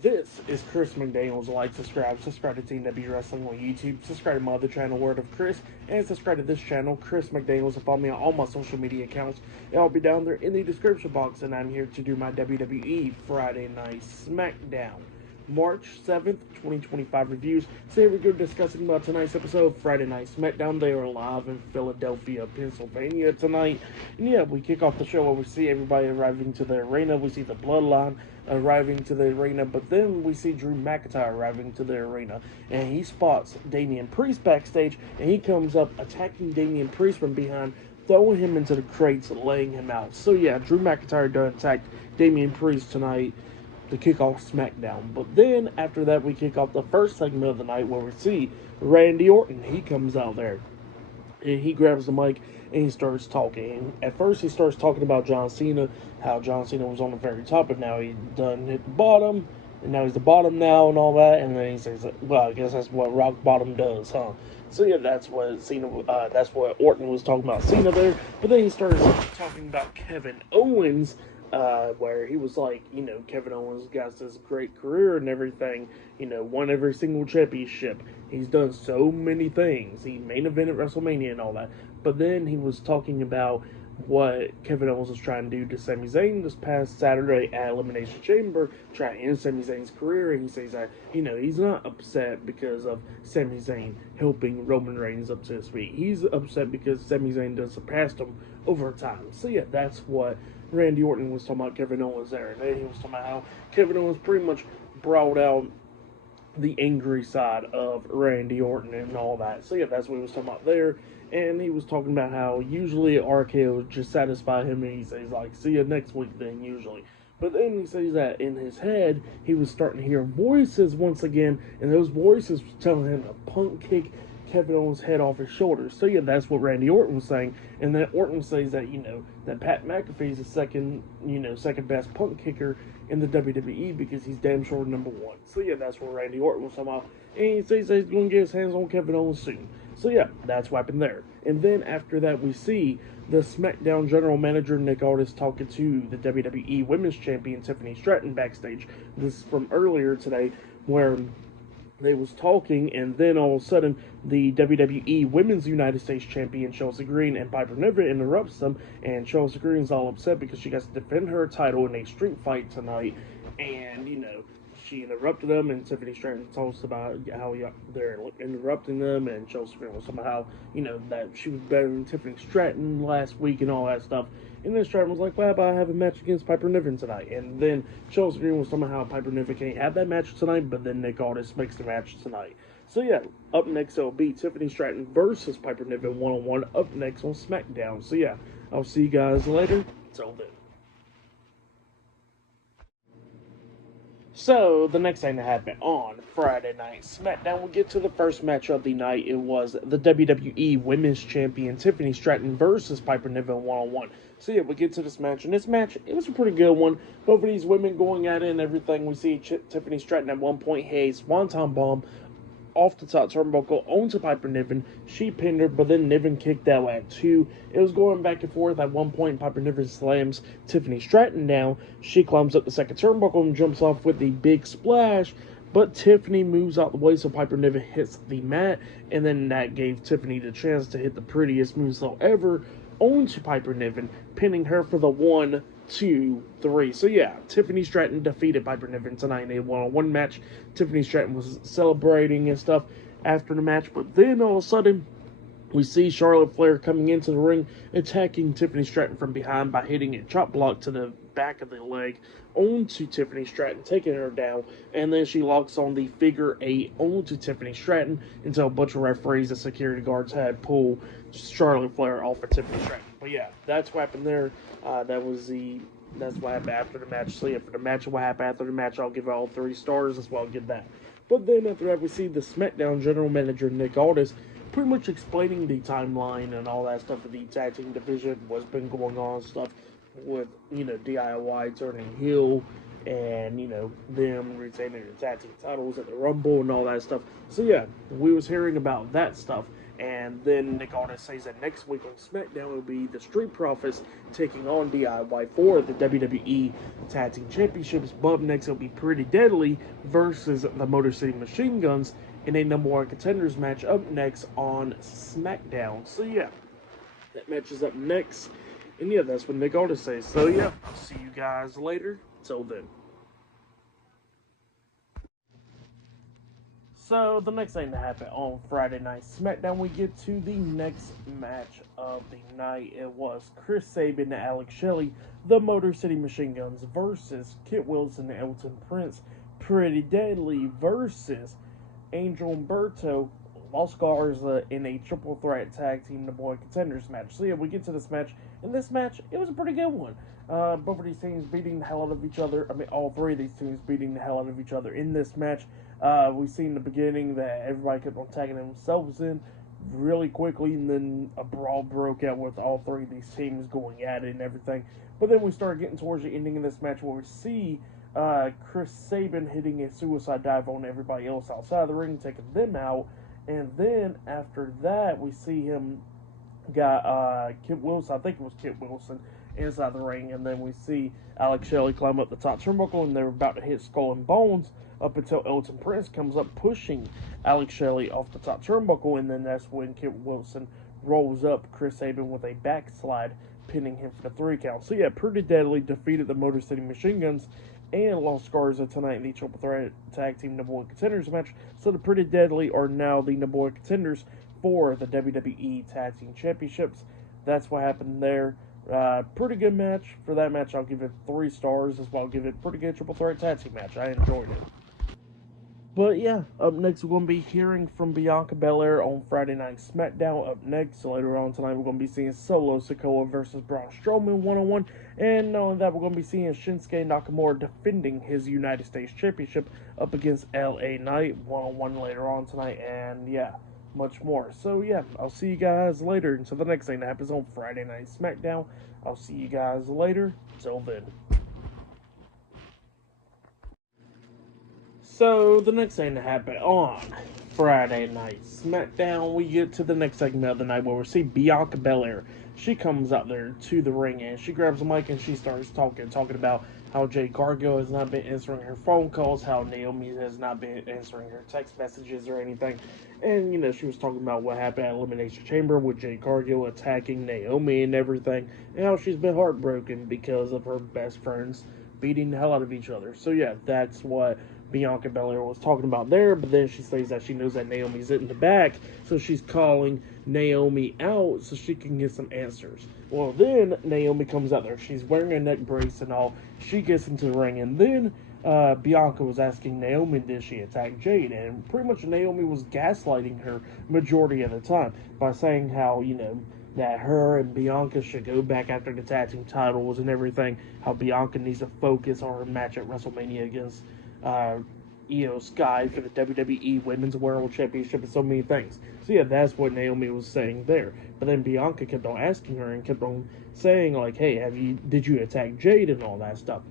This is Chris McDaniels. Like, subscribe to Team W Wrestling on YouTube, subscribe to my other channel, Word of Chris, and subscribe to this channel, Chris McDaniels, and follow me on all my social media accounts. It'll be down there in the description box, and I'm here to do my WWE Friday Night SmackDown March 7th, 2025 reviews. So here we go discussing about tonight's episode of Friday Night SmackDown. They are live in Philadelphia, Pennsylvania tonight. And yeah, we kick off the show where we see everybody arriving to the arena. We see the Bloodline arriving to the arena, but then we see Drew McIntyre arriving to the arena, and he spots Damian Priest backstage, and he comes up attacking Damian Priest from behind, throwing him into the crates, laying him out. So yeah, Drew McIntyre does attack Damian Priest tonight to kick off SmackDown. But then after that, we kick off the first segment of the night where we see Randy Orton. He comes out there and he grabs the mic and he starts talking. And at first, he starts talking about John Cena, how John Cena was on the very top, but now he done hit the bottom, and now he's the bottom now, and all that. And then he says, "Well, I guess that's what rock bottom does, huh?" So yeah, that's what that's what Orton was talking about Cena there. But then he started talking about Kevin Owens, where he was like, Kevin Owens got this great career and everything, won every single championship. He's done so many things. He main evented WrestleMania and all that. But then he was talking about what Kevin Owens was trying to do to Sami Zayn this past Saturday at Elimination Chamber, trying to end Sami Zayn's career. And he says that, he's not upset because of Sami Zayn helping Roman Reigns up to his feet. He's upset because Sami Zayn done surpassed him over time. So yeah, that's what Randy Orton was talking about Kevin Owens there. And then he was talking about how Kevin Owens pretty much brought out the angry side of Randy Orton and all that. So yeah, that's what he was talking about there. And he was talking about how usually RKO just satisfy him, and he says like, "See you next week," then usually. But then he says that in his head, he was starting to hear voices once again, and those voices was telling him to punk kick Kevin Owens' head off his shoulders. So yeah, that's what Randy Orton was saying. And then Orton says that, that Pat McAfee is the second best punk kicker in the WWE because he's damn sure number one. So yeah, that's what Randy Orton was talking about. And he says that he's going to get his hands on Kevin Owens soon. So yeah, that's what happened there. And then after that, we see the SmackDown general manager Nick Aldis talking to the WWE Women's Champion Tiffany Stratton backstage. This is from earlier today, where they was talking, and then all of a sudden, the WWE Women's United States Champion Chelsea Green and Piper Niven interrupts them, and Chelsea Green's all upset because she got to defend her title in a street fight tonight, and she interrupted them, and Tiffany Stratton told us about how they're interrupting them, and Chelsea Green was somehow, that she was better than Tiffany Stratton last week and all that stuff. And then Stratton was like, "Well, how about I have a match against Piper Niven tonight?" And then Chelsea Green was somehow Piper Niven can't have that match tonight, but then Nick Aldis makes the match tonight. So yeah, up next it'll be Tiffany Stratton versus Piper Niven one-on-one up next on SmackDown. So yeah, I'll see you guys later. Till then. So, the next thing that happened on Friday Night SmackDown, we'll get to the first match of the night. It was the WWE Women's Champion Tiffany Stratton versus Piper Niven one-on-one. So yeah, we get to this match, and this match, it was a pretty good one. Both of these women going at it and everything. We see Tiffany Stratton at one point, hey, Swanton Bomb off the top turnbuckle onto Piper Niven. She pinned her, but then Niven kicked out at 2. It was going back and forth. At one point, Piper Niven slams Tiffany Stratton down. She climbs up the second turnbuckle and jumps off with the big splash, but Tiffany moves out the way, so Piper Niven hits the mat, and then that gave Tiffany the chance to hit the prettiest moonsault ever onto Piper Niven, pinning her for the 1, 2, 3. So yeah, Tiffany Stratton defeated Piper Niven tonight in a one-on-one match. Tiffany Stratton was celebrating and stuff after the match, but then all of a sudden, we see Charlotte Flair coming into the ring, attacking Tiffany Stratton from behind by hitting a chop block to the back of the leg onto Tiffany Stratton, taking her down, and then she locks on the figure 8 onto Tiffany Stratton until a bunch of referees and security guards had pulled Charlotte Flair off of Tiffany Stratton. But yeah, that's what happened there. That's what happened after the match. So yeah, for the match, what happened after the match, I'll give it all 3 stars. That's why I'll give that. But then after that, we see the SmackDown general manager Nick Aldis pretty much explaining the timeline and all that stuff of the tag team division, what's been going on, stuff with, DIY turning heel, and, them retaining the tag team titles at the Rumble and all that stuff. So yeah, we was hearing about that stuff. And then Nick Aldis says that next week on SmackDown will be the Street Profits taking on DIY for the WWE Tag Team Championships. But next it'll be Pretty Deadly versus the Motor City Machine Guns in a number one contenders match up next on SmackDown. So yeah, that match is up next. And yeah, that's what Nick Aldis says. So yeah, I'll see you guys later. Till then. So the next thing that happened on Friday Night SmackDown, we get to the next match of the night. It was Chris Sabin and Alex Shelley, the Motor City Machine Guns, versus Kit Wilson and Elton Prince, Pretty Deadly versus Angel Umberto, Los Garza in a triple threat tag team number one contenders match. So yeah, we get to this match. In this match, it was a pretty good one. Both of these teams beating the hell out of each other. I mean, all three of these teams beating the hell out of each other in this match. We see in the beginning that everybody kept on tagging themselves in really quickly, and then a brawl broke out with all three of these teams going at it and everything. But then we started getting towards the ending of this match where we see Chris Sabin hitting a suicide dive on everybody else outside of the ring, taking them out. And then after that, we see him got Kit Wilson, I think it was Kit Wilson, inside the ring. And then we see Alex Shelley climb up the top turnbuckle, and they're about to hit Skull and Bones up until Elton Prince comes up pushing Alex Shelley off the top turnbuckle. And then that's when Kit Wilson rolls up Chris Sabin with a backslide, pinning him for the 3 count. So yeah, Pretty Deadly defeated the Motor City Machine Guns and Los Garza tonight in the triple threat tag team number one contenders match. So the Pretty Deadly are now the number one contenders for the WWE Tag Team Championships. That's what happened there. Pretty good match. For that match, I'll give it 3 stars. As well, I'll give it a pretty good triple threat tag team match. I enjoyed it. But yeah, up next we're going to be hearing from Bianca Belair on Friday Night SmackDown. Up next, so later on tonight, we're going to be seeing Solo Sikoa versus Braun Strowman one-on-one. And not only that, we're going to be seeing Shinsuke Nakamura defending his United States Championship up against LA Knight one-on-one later on tonight. And yeah, much more. So yeah, I'll see you guys later. Until the next thing that happens on Friday Night SmackDown, I'll see you guys later. Till then. So, the next thing that happened on Friday Night SmackDown, we get to the next segment of the night where we see Bianca Belair. She comes out there to the ring and she grabs the mic and she starts talking about how Jade Cargill has not been answering her phone calls, how Naomi has not been answering her text messages or anything. And, you know, she was talking about what happened at Elimination Chamber with Jade Cargill attacking Naomi and everything, and how she's been heartbroken because of her best friends beating the hell out of each other. So, yeah, that's what Bianca Belair was talking about there, but then she says that she knows that Naomi's in the back, so she's calling Naomi out so she can get some answers. Well, then Naomi comes out there. She's wearing a neck brace and all. She gets into the ring, and then Bianca was asking Naomi, did she attack Jade? And pretty much Naomi was gaslighting her majority of the time by saying how, you know, that her and Bianca should go back after the tag team titles and everything, how Bianca needs to focus on her match at WrestleMania against Io Sky for the WWE Women's World Championship and so many things. So yeah, that's what Naomi was saying there. But then Bianca kept on asking her and kept on saying like, hey, did you attack Jade and all that stuff?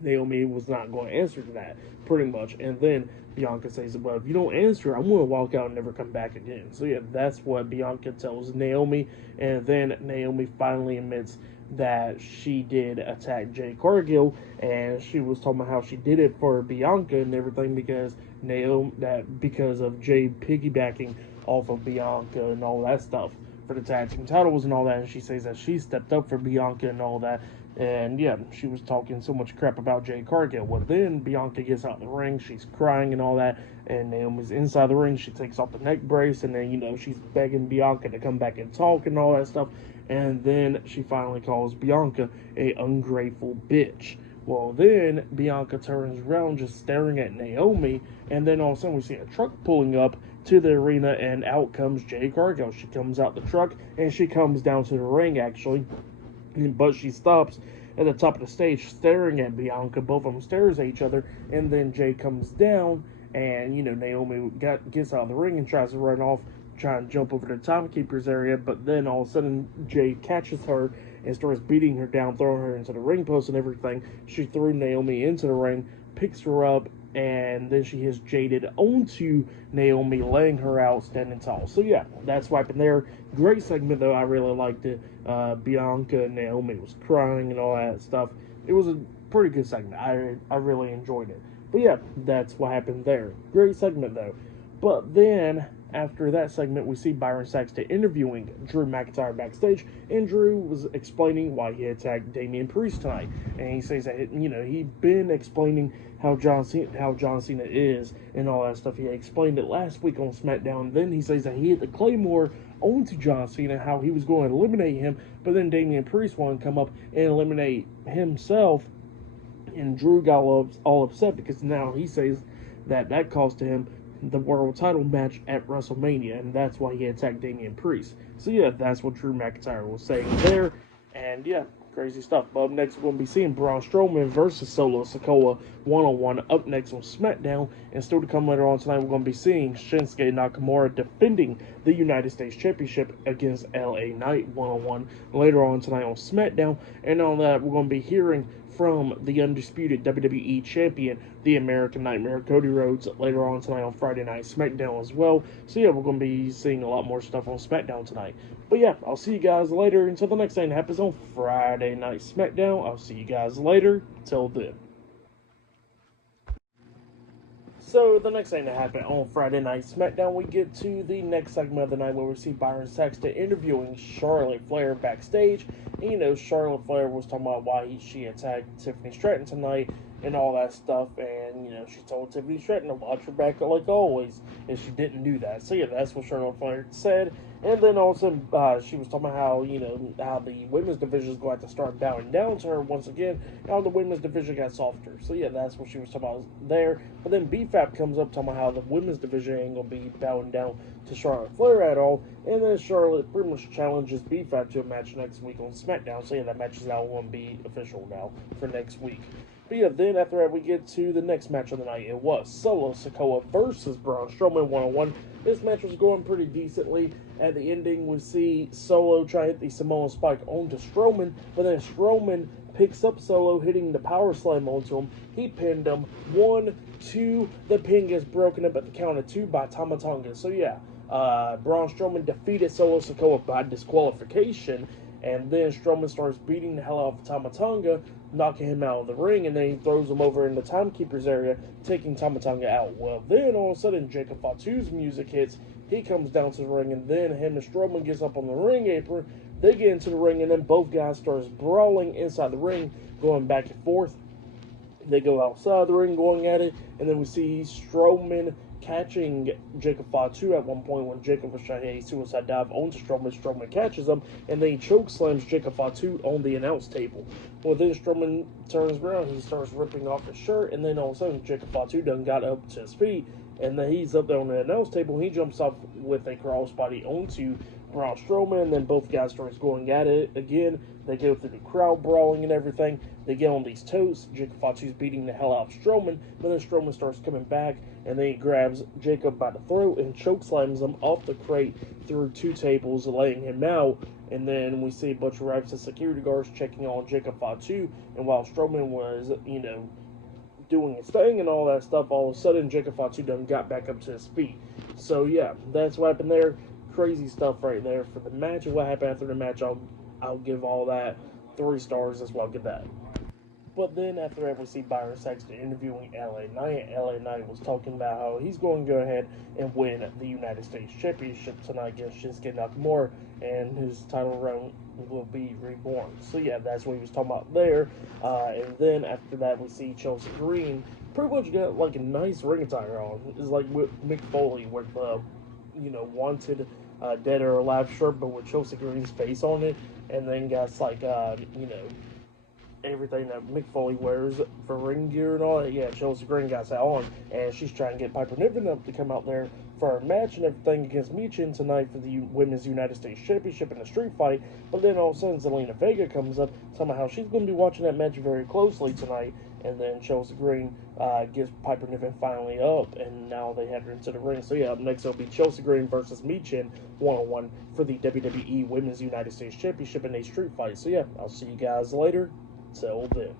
Naomi was not going to answer to that, pretty much. And then Bianca says, well, if you don't answer, I'm going to walk out and never come back again. So yeah, that's what Bianca tells Naomi. And then Naomi finally admits that she did attack Jade Cargill, and she was talking about how she did it for Bianca and everything because because of Jade piggybacking off of Bianca and all that stuff for the tag team titles and all that. And she says that she stepped up for Bianca and all that. And yeah, she was talking so much crap about Jade Cargill. Well, then Bianca gets out of the ring, she's crying and all that, and Naomi's inside the ring. She takes off the neck brace, and then, you know, she's begging Bianca to come back and talk and all that stuff. And then she finally calls Bianca a ungrateful bitch. Well, then Bianca turns around just staring at Naomi, and then all of a sudden we see a truck pulling up to the arena, and out comes Jade Cargill. She comes out the truck, and she comes down to the ring, actually. But she stops at the top of the stage staring at Bianca. Both of them stares at each other, and then Jay comes down, and, you know, Naomi gets out of the ring and tries to run off, try and jump over the timekeeper's area, but then all of a sudden Jay catches her and starts beating her down, throwing her into the ring post and everything. She threw Naomi into the ring, picks her up, and then she has jaded onto Naomi, laying her out, standing tall. So yeah, that's what happened there. Great segment though. I really liked it. Bianca and Naomi was crying and all that stuff. It was a pretty good segment. I really enjoyed it. But yeah, that's what happened there. Great segment though. But then after that segment, we see Byron Saxton interviewing Drew McIntyre backstage, and Drew was explaining why he attacked Damian Priest tonight. And he says that he'd been explaining how John Cena is and all that stuff. He explained it last week on SmackDown. Then he says that he hit the Claymore onto John Cena, how he was going to eliminate him, but then Damian Priest wanted to come up and eliminate himself, and Drew got all upset because now he says that cost him the world title match at WrestleMania, and that's why he attacked Damian Priest. So yeah, that's what Drew McIntyre was saying there, and yeah, crazy stuff. But up next, we're going to be seeing Braun Strowman versus Solo Sikoa one-on-one up next on SmackDown, and still to come later on tonight, we're going to be seeing Shinsuke Nakamura defending the United States Championship against LA Knight one-on-one later on tonight on SmackDown, and on that, we're going to be hearing from the undisputed WWE Champion, the American Nightmare, Cody Rhodes, later on tonight on Friday Night SmackDown as well. So yeah, we're going to be seeing a lot more stuff on SmackDown tonight. But yeah, I'll see you guys later until the next thing that happens on Friday Night SmackDown. I'll see you guys later. Till then. So the next thing that happened on Friday Night SmackDown, we get to the next segment of the night where we see Byron Saxton interviewing Charlotte Flair backstage. And, Charlotte Flair was talking about why she attacked Tiffany Stratton tonight and all that stuff. And, she told Tiffany Stratton to watch her back like always, and she didn't do that. So yeah, that's what Charlotte Flair said. And then also, she was talking about how, how the women's division is going to have to start bowing down to her once again, how the women's division got softer. So yeah, that's what she was talking about there. But then BFAP comes up talking about how the women's division ain't going to be bowing down to Charlotte Flair at all. And then Charlotte pretty much challenges BFAP to a match next week on SmackDown. So yeah, that match is now going to be official now for next week. But yeah, then after that, we get to the next match of the night. It was Solo Sikoa versus Braun Strowman one-on-one. This match was going pretty decently. At the ending, we see Solo try to hit the Samoan Spike onto Strowman, but then Strowman picks up Solo, hitting the power slam onto him. He pinned him. 1, 2, the pin gets broken up at the count of 2 by Tama Tonga. So yeah, Braun Strowman defeated Solo Sikoa by disqualification, and then Strowman starts beating the hell out of Tama Tonga, knocking him out of the ring, and then he throws him over in the timekeeper's area, taking Tama Tonga out. Well, then all of a sudden, Jacob Fatu's music hits. He comes down to the ring, and then him and Strowman gets up on the ring apron. They get into the ring, and then both guys start brawling inside the ring, going back and forth. They go outside the ring, going at it, and then we see Strowman catching Jacob Fatu at one point when Jacob was trying to hit a suicide dive onto Strowman. Strowman catches him, and then he choke slams Jacob Fatu on the announce table. Well, then Strowman turns around, he starts ripping off his shirt, and then all of a sudden Jacob Fatu done got up to his feet, and then he's up there on the announce table, and he jumps off with a crossbody onto Braun Strowman, and then both guys starts going at it again. They go through the crowd brawling and everything. They get on these toes. Jacob Fatu's beating the hell out of Strowman, but then Strowman starts coming back, and then he grabs Jacob by the throat and chokeslams him off the crate through 2 tables, laying him out. And then we see a bunch of refs and security guards checking on Jacob Fatu, and while Strowman was, doing his thing and all that stuff, all of a sudden Jacob Fatu done got back up to his feet. So yeah, that's what happened there. Crazy stuff right there for the match. And what happened after the match, I'll give all that 3 stars as well. Get that. But then after that, we see Byron Saxton interviewing LA Knight. LA Knight was talking about how he's going to go ahead and win the United States Championship tonight against Shinsuke Nakamura, and his title run will be reborn. So yeah, that's what he was talking about there. And then after that, we see Chelsea Green pretty much got like a nice ring attire on. It's like with Mick Foley with the wanted dead or alive shirt, but with Chelsea Green's face on it, and then got like everything that Mick Foley wears for ring gear and all that. Yeah, Chelsea Green got that on, and she's trying to get Piper Niven up to come out there for a match and everything against Michin tonight for the Women's United States Championship in a street fight. But then all of a sudden, Zelina Vega comes up, talking about how she's going to be watching that match very closely tonight, and then Chelsea Green gets Piper Niven finally up, and now they head her into the ring. So yeah, up next it'll be Chelsea Green versus Michin 1-on-1 for the WWE Women's United States Championship in a street fight. So yeah, I'll see you guys later. Till then.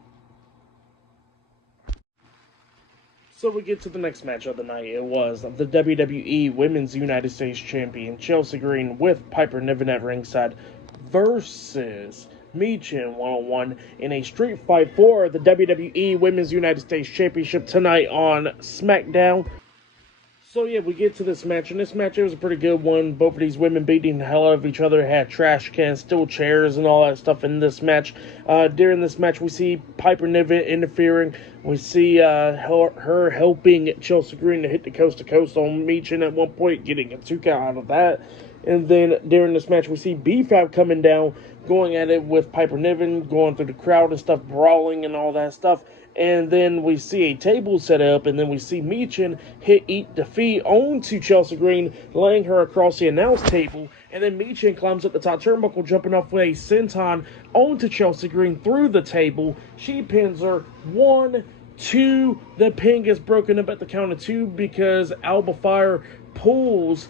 So we get to the next match of the night. It was the WWE Women's United States Champion Chelsea Green with Piper Niven at ringside versus Michin 1-on-1 in a street fight for the WWE Women's United States Championship tonight on SmackDown. So yeah, we get to this match, and this match, it was a pretty good one. Both of these women beating the hell out of each other, had trash cans, steel chairs, and all that stuff in this match. During this match, we see Piper Niven interfering. We see her helping Chelsea Green to hit the coast to coast on Michin at one point, getting a 2 count out of that. And then during this match, we see B-Fab coming down, going at it with Piper Niven, going through the crowd and stuff, brawling and all that stuff. And then we see a table set up, and then we see Michin eat defeat onto Chelsea Green, laying her across the announce table. And then Michin climbs up the top turnbuckle, jumping off with a senton onto Chelsea Green through the table. She pins her 1, 2. The pin gets broken up at the count of 2 because Alba Fire pulls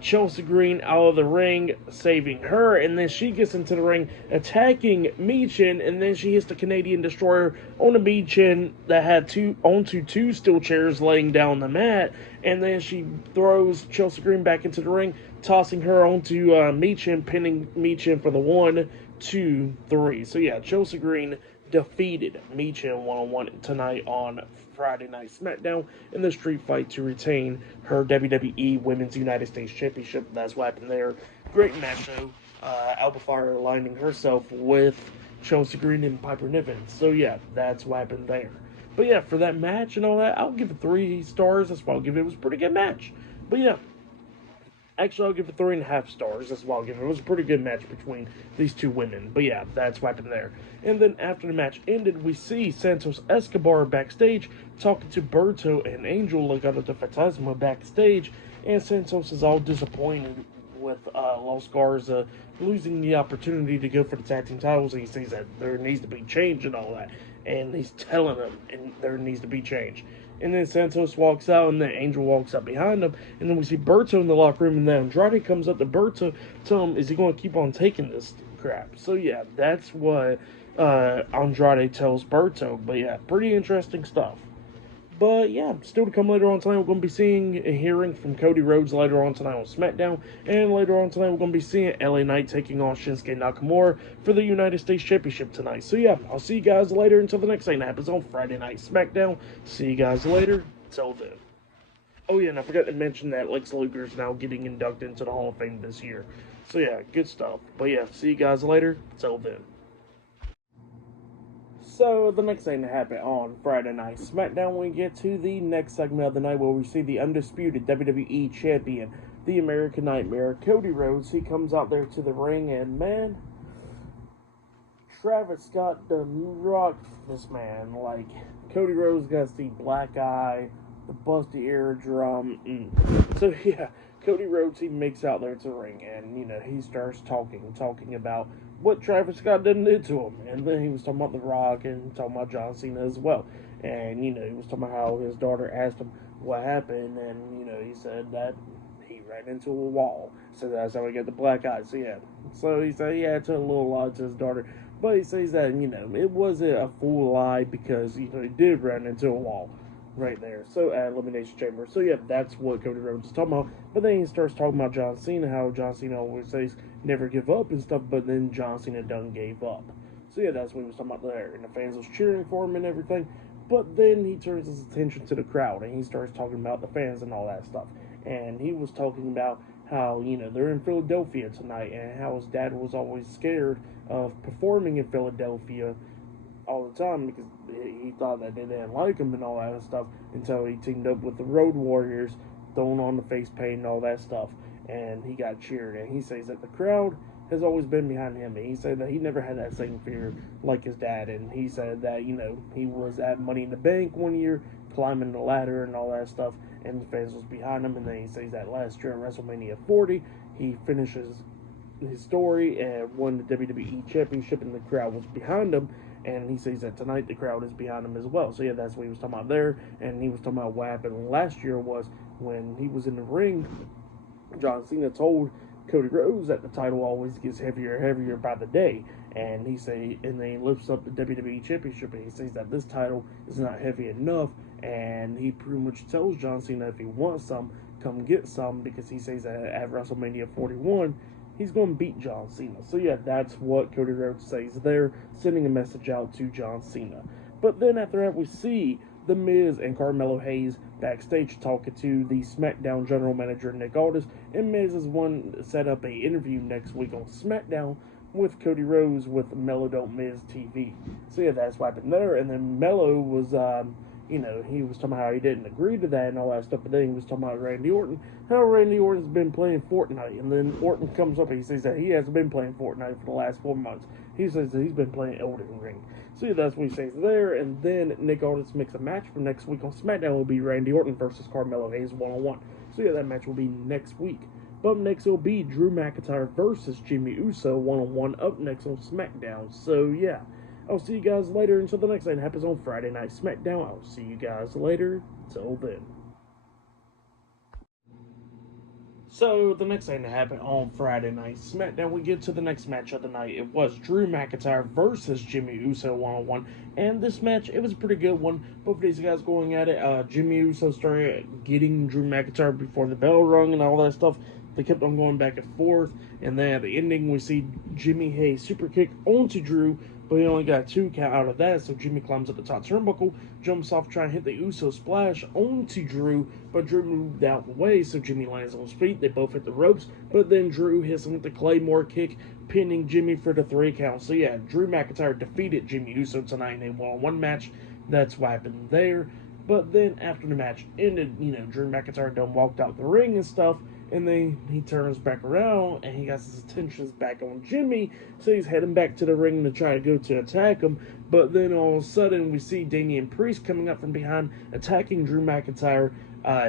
Chelsea Green out of the ring, saving her, and then she gets into the ring, attacking Michin, and then she hits the Canadian Destroyer on a Michin that had onto 2 steel chairs laying down the mat, and then she throws Chelsea Green back into the ring, tossing her onto Michin, pinning Michin for the 1, 2, 3. So yeah, Chelsea Green defeated Michin 1-on-1 tonight on Friday Night SmackDown in the street fight to retain her WWE Women's United States Championship. That's what happened there. Great match though. Alba Fire aligning herself with Chelsea Green and Piper Niven. So yeah, that's what happened there. But yeah, for that match and all that, I'll give it 3 stars. That's why I'll give it. It was a pretty good match. But yeah, actually, I'll give it 3.5 stars. That's why I'll give it. It was a pretty good match between these 2 women. But yeah, that's what happened there. And then after the match ended, we see Santos Escobar backstage talking to Berto and Angel Legado de Fantasma backstage. And Santos is all disappointed with Los Garza losing the opportunity to go for the tag team titles. And he says that there needs to be change and all that. And he's telling them and there needs to be change. And then Santos walks out, and then Angel walks up behind him. And then we see Berto in the locker room, and then Andrade comes up to Berto, tell him, is he going to keep on taking this crap? So yeah, that's what Andrade tells Berto. But yeah, pretty interesting stuff. But yeah, still to come later on tonight, we're going to be seeing and hearing from Cody Rhodes later on tonight on SmackDown. And later on tonight, we're going to be seeing LA Knight taking on Shinsuke Nakamura for the United States Championship tonight. So yeah, I'll see you guys later until the next thing that happens on Friday Night SmackDown. See you guys later. Till then. Oh yeah, and I forgot to mention that Lex Luger is now getting inducted into the Hall of Fame this year. So yeah, good stuff. But yeah, see you guys later. Till then. So, the next thing that happened on Friday Night SmackDown, we get to the next segment of the night where we see the undisputed WWE Champion, the American Nightmare, Cody Rhodes. He comes out there to the ring, and man, Travis Scott done rocked this man. Like, Cody Rhodes got the black eye, the busty eardrum. So, yeah, Cody Rhodes, he makes out there to the ring, and, you know, he starts talking about what Travis Scott didn't do to him. And then he was talking about The Rock and talking about John Cena as well. And, you know, he was talking about how his daughter asked him what happened, and, you know, he said that he ran into a wall. So that's how he got the black eye. So, yeah. So he said he had to a little lie to his daughter. But he says that, you know, it wasn't a full lie because, you know, he did run into a wall right there. So at Elimination Chamber. So yeah, that's what Cody Rhodes is talking about. But then he starts talking about John Cena, how John Cena always says never give up and stuff, but then John Cena done gave up. So yeah, that's what he was talking about there. And the fans was cheering for him and everything. But then he turns his attention to the crowd and he starts talking about the fans and all that stuff. And he was talking about how, you know, they're in Philadelphia tonight and how his dad was always scared of performing in Philadelphia all the time because he thought that they didn't like him and all that stuff until he teamed up with the Road Warriors, throwing on the face paint and all that stuff, and he got cheered. And he says that the crowd has always been behind him, and he said that he never had that same fear like his dad. And he said that, you know, he was at Money in the Bank one year climbing the ladder and all that stuff, and the fans was behind him. And then he says that last year at WrestleMania 40 he finishes his story and won the WWE Championship and the crowd was behind him. and he says that tonight the crowd is behind him as well. So yeah, that's what he was talking about there, and he was talking about what happened last year was when he was in the ring, John Cena told Cody Rhodes that the title always gets heavier and heavier by the day. And and then he lifts up the WWE Championship, and he says that this title is not heavy enough. And he pretty much tells John Cena if he wants some, come get some, because he says that at WrestleMania 41, he's going to beat John Cena. So yeah, that's what Cody Rhodes says there, sending a message out to John Cena. But then after that, we see The Miz and Carmelo Hayes backstage talking to the SmackDown general manager Nick Aldis, and Miz is one set up a interview next week on SmackDown with Cody Rhodes with Mello Don't Miz TV. So yeah, that's what happened there. And then Mello was, he was talking about how he didn't agree to that and all that stuff, but then he was talking about Randy Orton, how Randy Orton's been playing Fortnite, and then Orton comes up and he says that he hasn't been playing Fortnite for the last 4 months. He says that he's been playing Elden Ring. So yeah, that's what he says there, and then Nick Aldis makes a match for next week on SmackDown. Will be Randy Orton versus Carmelo Hayes one-on-one. So yeah, that match will be next week. But up next will be Drew McIntyre versus Jimmy Uso one-on-one up next on SmackDown. So yeah, I'll see you guys later until the next thing happens on Friday Night SmackDown. I'll see you guys later. Till then. So, the next thing that happened on Friday Night SmackDown, we get to the next match of the night. It was Drew McIntyre versus Jimmy Uso one-on-one. And this match, it was a pretty good one. Both of these guys going at it. Jimmy Uso started getting Drew McIntyre before the bell rung and all that stuff. They kept on going back and forth. And then at the ending, we see Jimmy Hayes super kick onto Drew, but he only got 2 count out of that, so Jimmy climbs up the top turnbuckle, jumps off trying to hit the Uso splash onto Drew, but Drew moved out the way, so Jimmy lands on his feet. They both hit the ropes, but then Drew hits him with the Claymore kick, pinning Jimmy for the 3 count. So yeah, Drew McIntyre defeated Jimmy Uso tonight in a one-on-one match. That's what happened there. But then after the match ended, Drew McIntyre done walked out the ring and stuff, and then he turns back around and he got his attentions back on Jimmy, so he's heading back to the ring to try to go to attack him. But then all of a sudden we see Damian Priest coming up from behind, attacking Drew McIntyre,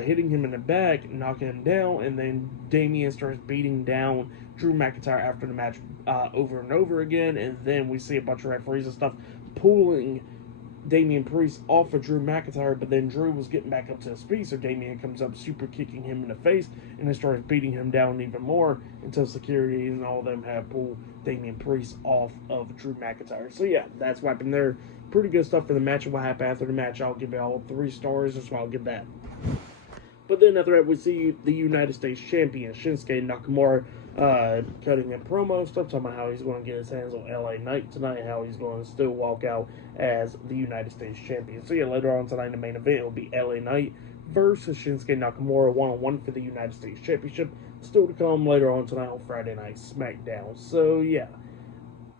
hitting him in the back, knocking him down, and then Damian starts beating down Drew McIntyre after the match over and over again. And then we see a bunch of referees and stuff pulling Damian Priest off of Drew McIntyre, but then Drew was getting back up to his feet, so Damian comes up super kicking him in the face, and then starts beating him down even more until security and all of them have pulled Damian Priest off of Drew McIntyre. So yeah, that's what happened there. Pretty good stuff for the match. And what happened after the match, I'll give it all 3 stars, that's why I'll give that. But then after that, we see the United States Champion, Shinsuke Nakamura, cutting a promo stuff, talking about how he's going to get his hands on LA Knight tonight, how he's going to still walk out as the United States Champion. So yeah, later on tonight in the main event, it will be LA Knight versus Shinsuke Nakamura one-on-one for the United States Championship. Still to come later on tonight on Friday Night SmackDown. So yeah,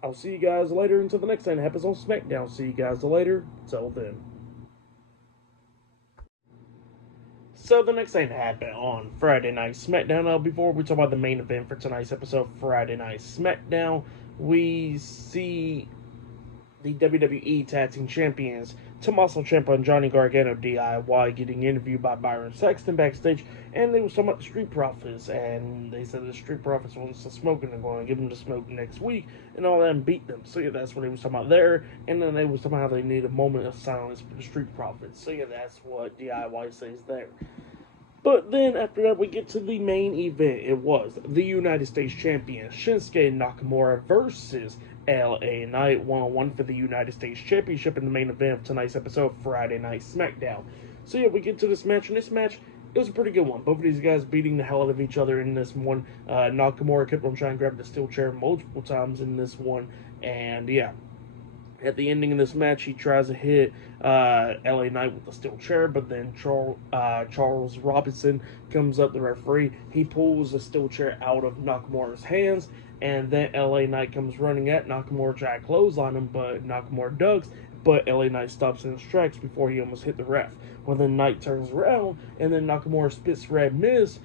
I'll see you guys later until the next time it happens on SmackDown. See you guys later. Till then. So the next thing that happened on Friday Night SmackDown, before we talk about the main event for tonight's episode of Friday Night SmackDown, we see the WWE Tag Team Champions, Tommaso Ciampa and Johnny Gargano DIY, getting interviewed by Byron Saxton backstage, and they were talking about the Street Profits, and they said the Street Profits wants to smoke, and they're going to give them the smoke next week, and all that, and beat them. So yeah, that's what they was talking about there, and then they was talking about how they need a moment of silence for the Street Profits. So yeah, that's what DIY says there. But then, after that, we get to the main event. It was the United States Champion, Shinsuke Nakamura versus LA Knight, one-on-one for the United States Championship in the main event of tonight's episode of Friday Night SmackDown. So yeah, we get to this match, and this match, it was a pretty good one. Both of these guys beating the hell out of each other in this one. Nakamura kept on trying to grab the steel chair multiple times in this one, and yeah. At the ending of this match, he tries to hit LA Knight with the steel chair, but then Charles Robinson comes up, the referee. He pulls the steel chair out of Nakamura's hands, and then LA Knight comes running at Nakamura, trying to clothesline him, but Nakamura ducks, but LA Knight stops in his tracks before he almost hit the ref. Well, then Knight turns around, and then Nakamura spits red mist,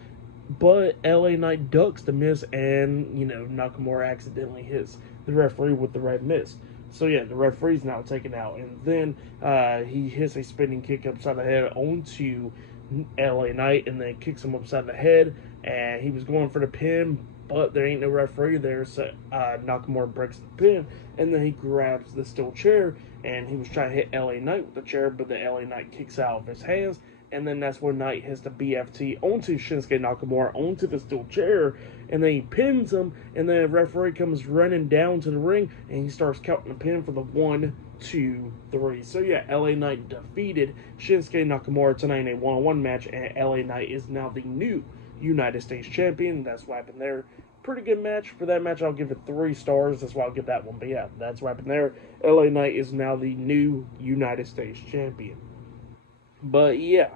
but LA Knight ducks the mist, and, Nakamura accidentally hits the referee with the red mist. So yeah, the referee's now taken out, and then he hits a spinning kick upside the head onto LA Knight, and then kicks him upside the head, and he was going for the pin, but there ain't no referee there, so Nakamura breaks the pin, and then he grabs the steel chair, and he was trying to hit LA Knight with the chair, but the LA Knight kicks out of his hands, and then that's when Knight hits the BFT onto Shinsuke Nakamura, onto the steel chair, and then he pins him, and then the referee comes running down to the ring, and he starts counting the pin for the 1, 2, 3. So yeah, LA Knight defeated Shinsuke Nakamura tonight in a one-on-one match, and LA Knight is now the new United States Champion. That's what happened there. Pretty good match. For that match, I'll give it 3 stars. That's why I'll give that one. But yeah, that's what happened there. LA Knight is now the new United States Champion. But yeah,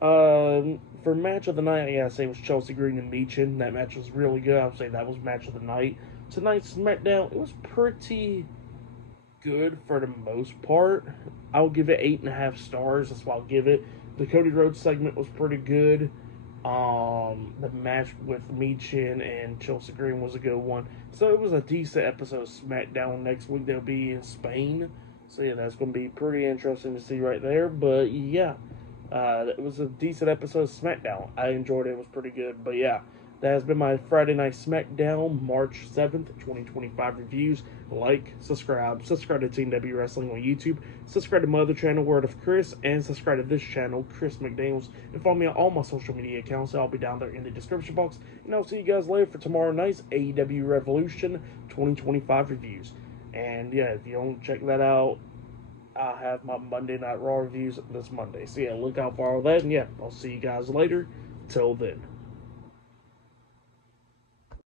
for match of the night, I gotta say it was Chelsea Green and Meechin. That match was really good. I would say that was match of the night. Tonight's SmackDown, it was pretty good for the most part. I'll give it 8.5 stars. That's why I'll give it. The Cody Rhodes segment was pretty good. The match with Meechin and Chelsea Green was a good one. So it was a decent episode of SmackDown. Next week they'll be in Spain. So yeah, that's going to be pretty interesting to see right there. But yeah, it was a decent episode of SmackDown. I enjoyed it. It was pretty good. But yeah, that has been my Friday Night SmackDown, March 7th, 2025 reviews. Like, subscribe to Team W Wrestling on YouTube, subscribe to my other channel, Word of Chris, and subscribe to this channel, Chris McDaniels, and follow me on all my social media accounts. I'll be down there in the description box, and I'll see you guys later for tomorrow night's AEW Revolution 2025 reviews. And yeah, if you don't check that out, I'll have my Monday Night Raw reviews this Monday. So yeah, look out for all that, and yeah, I'll see you guys later. Till then.